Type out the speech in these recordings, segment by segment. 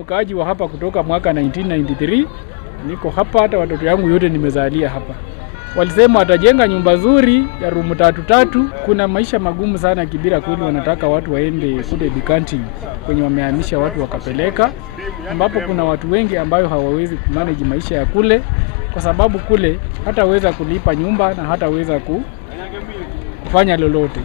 mkaaji wa hapa kutoka mwaka 1993. Niko hapa, hata watoto yangu yote nimezalia hapa. Walisema watajenga nyumba nzuri ya room 3. Kuna maisha magumu sana Kibira kweli, wanataka watu waende kule Bikanti kwenye wamehamisha watu wakapeleka, ambapo kuna watu wengi ambayo hawawezi kumanage maisha ya kule, kwa sababu kule hataweza kulipa nyumba na hataweza kufanya lolote,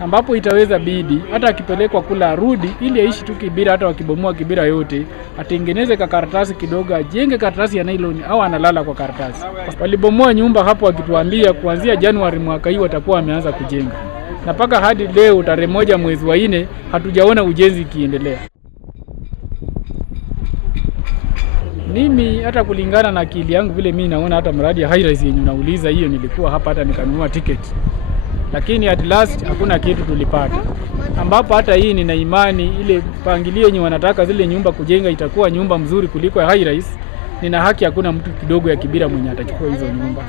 ambapo itaweza bidi hata akipelekwa kula arudi ili aishi tu Kibira. Hata wakibomoa Kibira yote atengeneze karatasi kidogo, ajenge karatasi ya nylon au analala kwa karatasi. Walibomoa nyumba hapo wakituambia kuanzia Januari mwaka hii watakuwa wameanza kujenga, na paka hadi leo tarehe 1 mwezi wa 4 hatujaona ujenzi kiendelea. Mimi hata kulingana na akili yangu vile mimi naona, hata mradi ya high-rise yenye unauliza hiyo, nilikuwa hapa hata nikanunua ticket, lakini at last hakuna kitu tulipata, ambapo hata hii nina imani ile pangilio yenye wanataka zile nyumba kujenga itakuwa nyumba mzuri kuliko ya high-rise. Nina haki hakuna mtu kidogo ya Kibira mwenye atachukua hizo nyumba.